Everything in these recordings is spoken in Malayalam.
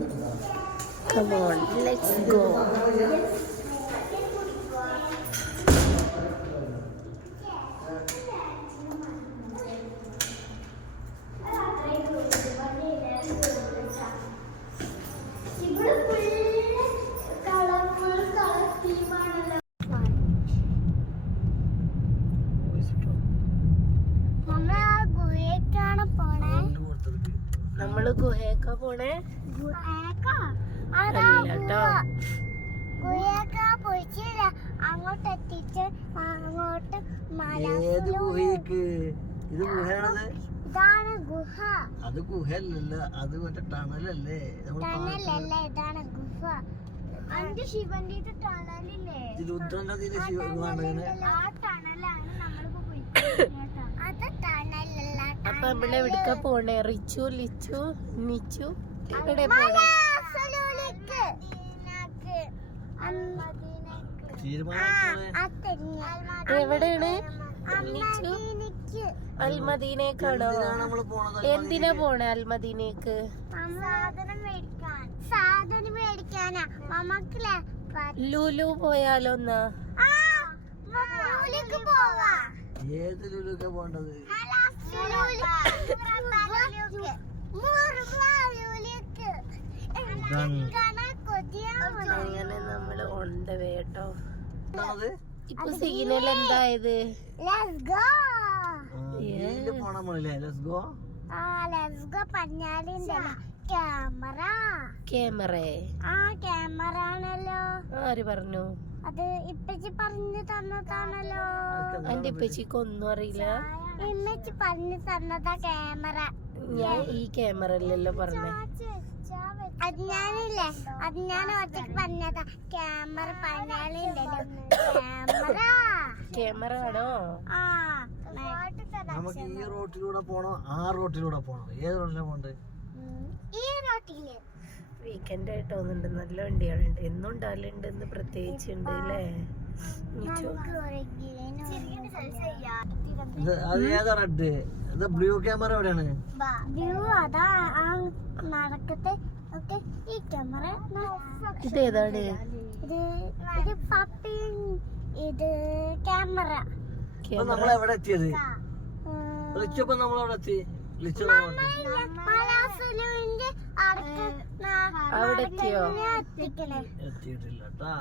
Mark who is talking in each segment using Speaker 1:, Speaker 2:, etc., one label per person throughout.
Speaker 1: Come on, let's go.
Speaker 2: നമ്മൾ
Speaker 1: ഗുഹയൊക്കെ പോണേ
Speaker 2: ഗുഹയ്ക്കാ അതാ
Speaker 1: അല്ല ട്ടോ.
Speaker 2: ഗുഹ അങ്ങോട്ട് എത്തിച്ച് അങ്ങോട്ട്
Speaker 3: ഏത് ഗുഹയ്ക്ക്? ഇത് ഗുഹയാണത്?
Speaker 2: ഇതാണ് ഗുഹ.
Speaker 3: അത് ഗുഹയല്ലല്ല അത് മറ്റേ ടണലല്ലേ?
Speaker 2: ടണലല്ല ഇതാണ് ഗുഹ. അഞ്ച് ശിവന്റെ ഇത് ടണലില്ലേ.
Speaker 3: രുദ്രന്റെ അതിൽ
Speaker 2: ആ ടണലാണ് നമ്മളിപ്പോ അത് ടണലല്ല
Speaker 1: അപ്പൊ നമ്മളെ എവിടക്ക പോണേ? റിച്ചു ലിച്ചു നിച്ചു
Speaker 3: തീരുമാനം
Speaker 1: എവിടെയാണ്? അൽമദീനേക്കാണോ? എന്തിനാ പോണേ അൽമദീനേക്ക്?
Speaker 2: സാധനം മേടിക്കാനാ.
Speaker 1: ലുലു പോയാലോ
Speaker 3: ഏത് ലുലുക്ക പോണ്ടത്
Speaker 1: അങ്ങനെ നമ്മൾ ഉണ്ട് കേട്ടോ. ഇപ്പൊ സിഗ്നൽ എന്തായത്?
Speaker 2: ക്യാമറ
Speaker 1: ക്യാമറ
Speaker 2: ആ ക്യാമറ ആണല്ലോ.
Speaker 1: ആര് പറഞ്ഞു?
Speaker 2: അത് ഇപ്പച്ചി പറഞ്ഞു തന്നതാണല്ലോ.
Speaker 1: എന്റെ ഇപ്പച്ചിക്ക് ഒന്നും അറിയില്ല.
Speaker 2: ഇമ്മച്ചി പറഞ്ഞു തന്നതാ ക്യാമറ
Speaker 1: ഞാൻ ഈ ക്യാമറ അല്ലല്ലോ പറഞ്ഞേ.
Speaker 2: അത് ഞാനില്ലേ അത് ഞാൻ ഒറ്റയ്ക്ക് പറഞ്ഞതാ. ക്യാമറ പറഞ്ഞാലുണ്ടല്ലോ ക്യാമറ.
Speaker 1: ക്യാമറ ആണോ
Speaker 2: ആ.
Speaker 3: നമുക്ക് ഈ റോട്ടിലൂടെ പോണോ? ആ റോട്ടിലൂടെ പോണോ? ഏത് റോട്ടിലാ പോണ്ട്?
Speaker 2: ഈ റോട്ടിൽ.
Speaker 1: വീക്കെൻഡ് ആയിട്ട് തോന്നുന്നുണ്ട് നല്ല വണ്ടികളുണ്ട്. എന്നും ഉണ്ടാവലുണ്ട് ഇന്ന് പ്രത്യേകിച്ച് ഉണ്ട് അല്ലേ?
Speaker 3: അത് ഏതാ റെഡ് ഇത് ബ്ലൂ ക്യാമറ എവിടെയാണ്?
Speaker 2: ബ്ലൂ അതാ ആ നടക്കത്തെ ഒക്കെ ഈ ക്യാമറ
Speaker 1: ഇതേതാണ്
Speaker 2: ഇത് ഇത് പപ്പി ഇത് ക്യാമറ
Speaker 3: നമ്മൾ എവിടെ എത്തിയത് നമ്മൾ എവിടെ എത്തി?
Speaker 1: അവിടെ എത്തിയോ.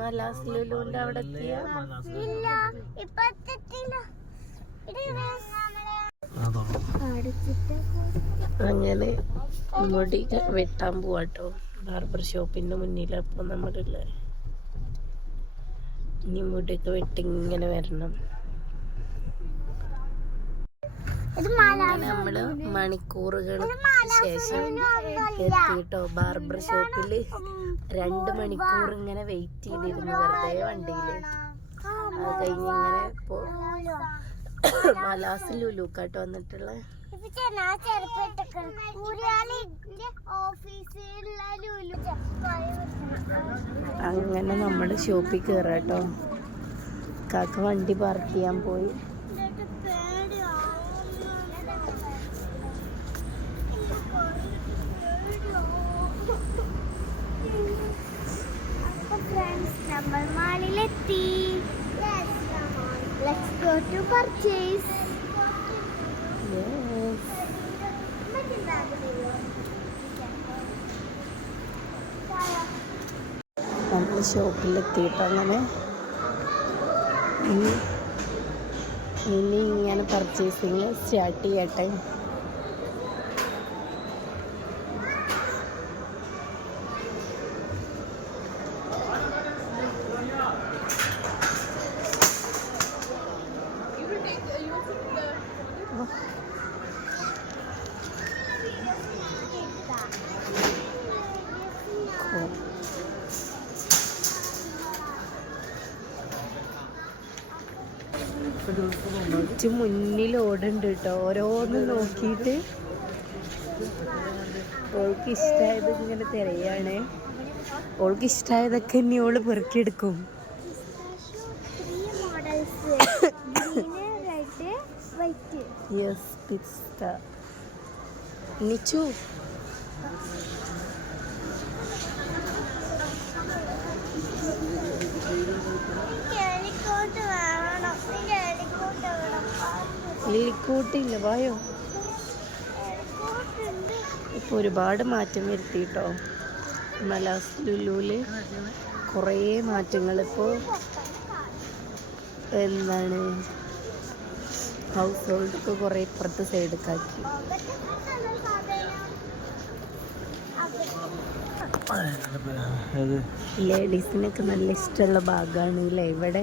Speaker 1: മലാസ് ലുലുവിന്റെ അവിടെ എത്തിയ?
Speaker 2: ഇല്ല ഇപ്പൊ
Speaker 1: അങ്ങനെ മുടി വെട്ടാൻ പോവാട്ടോ. ബാർബർ ഷോപ്പിന്റെ മുന്നിലപ്പൊ നമ്മളില്ലേ. ഇനി മുടിയൊക്കെ വെട്ടിങ്ങനെ വരണം. നമ്മൾ മണിക്കൂറുകൾക്ക് ശേഷം എത്തിയിട്ടോ? ബാർബർ ഷോപ്പിൽ രണ്ട് മണിക്കൂർ ഇങ്ങനെ വെയിറ്റ് ചെയ്തിരുന്നു വെറുതെ വണ്ടിയിൽ. അത് കഴിഞ്ഞ് ഇങ്ങനെ പോ മലാസ് ലുലുക്കാട്ടോ വന്നിട്ടുള്ള അങ്ങനെ നമ്മൾ ഷോപ്പിൽ കേറാട്ടോ. കാക്ക വണ്ടി പാർക്ക് ചെയ്യാൻ പോയി.
Speaker 2: Let's purchase.
Speaker 1: Yes. നമ്മൾ ഷോപ്പിലെത്തിയിട്ട് അങ്ങനെ ഇനി ഇനി ഇങ്ങനെ പർച്ചേസിങ് സ്റ്റാർട്ട് ചെയ്യട്ടെ ഇച്ച് മുന്നിൽ ഓടുണ്ട് കേട്ടോ. ഓരോന്ന് നോക്കിയിട്ട് ഓൾക്ക് ഇഷ്ടമായത് ഇങ്ങനെ തിരയാണ്. ഓൾക്ക് ഇഷ്ടമായതൊക്കെ ഇനി ഓൾ പെറുക്കിയെടുക്കും. യെസ് നിച്ചു. Yeah. പോയോ
Speaker 2: വായോ.
Speaker 1: ഇപ്പൊ ഒരുപാട് മാറ്റം വരുത്തിട്ടോ മലാസ് ലുലുവിൽ കുറേ മാറ്റങ്ങൾ ഇപ്പോൾ എന്താണ് ഹൗസ് ഹോൾഡ് ഇപ്പൊ കുറേ ഇപ്പുറത്ത് സൈഡ്
Speaker 3: കാക്കി
Speaker 1: ലേഡീസിനൊക്കെ നല്ല ഇഷ്ടമുള്ള ഭാഗമാണ് ഇല്ലേ ഇവിടെ?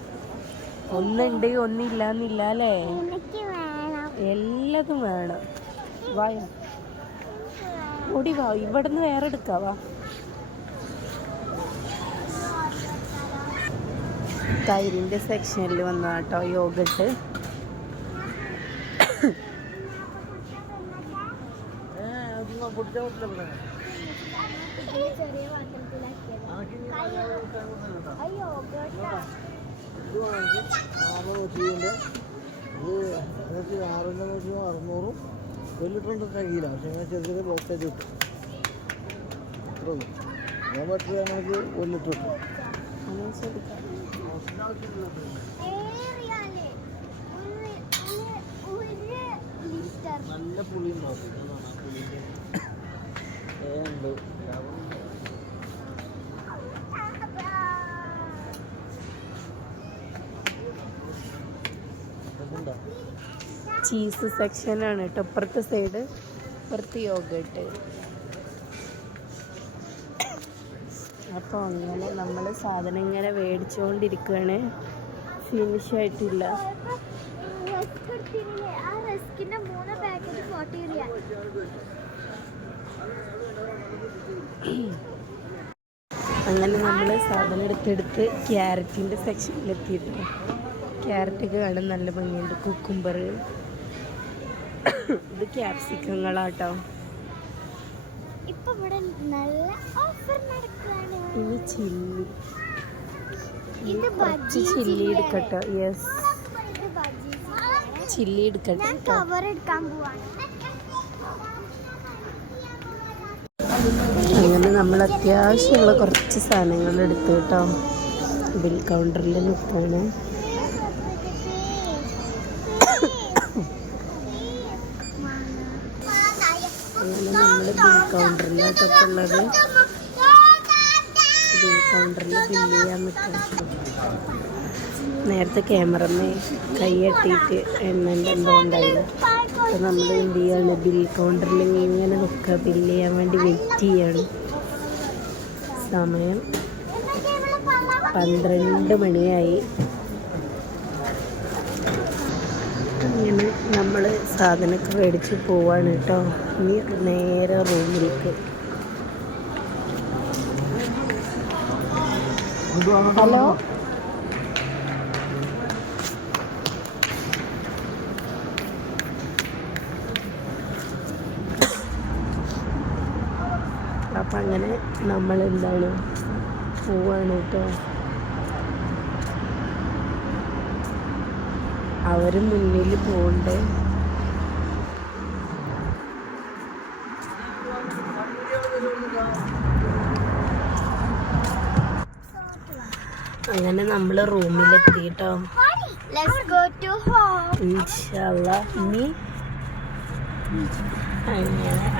Speaker 1: ഒന്നുണ്ട് ഒന്നില്ല എന്നില്ല അല്ലേ എല്ലാതും വേണം. വായോ. ഓടി വാ ഇവിടുന്ന് വേറെ എടുക്കാവാ തൈരിന്റെ സെക്ഷനിൽ വന്ന കേട്ടോ യോഗട്ട്
Speaker 2: ചെറിയ പാത്രത്തിലാക്കിയത്. അയ്യോ കേട്ടോ
Speaker 3: ഇത് വാങ്ങിക്കും ആറ് നൂറ്റിന്റെ ഇത് എന്നിട്ട് ആറിന്റെ നൂറ്റി അറുന്നൂറും ഒരു ലിറ്ററിന്റെ തികയില്ല പക്ഷെ ഇങ്ങനെ ചെറിയ ചെറിയ ബോക്സായിട്ട് കിട്ടും അത്ര ഉള്ളൂ. ഞാൻ നമുക്ക് ഒരു ലിറ്റർ കിട്ടും നല്ല പുളി ഉണ്ടാവും പുളിന്റെ ഏണ്ട്
Speaker 1: ചീസ് സെക്ഷനാണ് കേട്ടോ ഇപ്പുറത്തെ സൈഡ് ഇപ്പുറത്ത് യോഗട്ട് അപ്പോൾ അങ്ങനെ നമ്മൾ സാധനം ഇങ്ങനെ മേടിച്ചുകൊണ്ടിരിക്കുകയാണ് ഫിനിഷ് ആയിട്ടില്ല. അങ്ങനെ നമ്മൾ സാധനം എടുത്തെടുത്ത് ക്യാരറ്റിന്റെ സെക്ഷനിലെത്തിയിട്ട് ക്യാരറ്റൊക്കെ കാണാൻ നല്ല ഭംഗിയുണ്ട്. കുക്കുംബർ ഇത് ക്യാപ്സിക്കങ്ങളാട്ടോ ഇനി ചില്ലി കുറച്ച് ചില്ലി എടുക്കട്ടോ. യെസ് ചില്ലി എടുക്കട്ടെ. അങ്ങനെ നമ്മൾ അത്യാവശ്യമുള്ള കുറച്ച് സാധനങ്ങൾ എടുത്തു കേട്ടോ. ബിൽ കൗണ്ടറിൽ നിൽക്കാണ് ബിൽ ഉള്ളത് കൗണ്ടറിൽ ബില്ല് ചെയ്യാൻ പറ്റും. നേരത്തെ ക്യാമറമ്മേ കൈയട്ടിയിട്ട് എണ്ണന്റെ എന്തോ ഉണ്ടായിരുന്നു അപ്പം നമ്മൾ എന്ത് ചെയ്യാണ്? ബിൽ കൗണ്ടറിൽ ഇങ്ങനെ നിൽക്കുക ബില്ല് ചെയ്യാൻ വേണ്ടി വെയിറ്റ് ചെയ്യാണ്. സമയം പന്ത്രണ്ട് മണിയായി. അങ്ങനെ നമ്മൾ സാധനമൊക്കെ മേടിച്ച് പോവാണ് കേട്ടോ ഇനി നേരെ റൂമിലേക്ക്. ഹലോ? അപ്പം അങ്ങനെ നമ്മൾ എന്താണ് പോവാണ് കേട്ടോ അവർ മുന്നിൽ പോകണ്ടേ അങ്ങനെ നമ്മൾ റൂമിലെത്തി കേട്ടോ ഇനി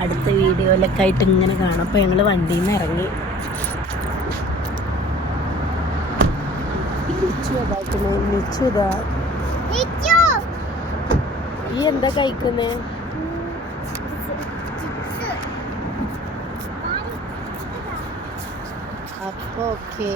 Speaker 1: അടുത്ത വീഡിയോയിലൊക്കെ ആയിട്ട് ഇങ്ങനെ കാണാം. അപ്പോൾ ഞങ്ങൾ വണ്ടിയിൽ നിന്ന് ഇറങ്ങി നിച്ചു അതാക്കണേ ഈ എന്താ കഴിക്കുന്നേ? അപ്പൊ ഓക്കേ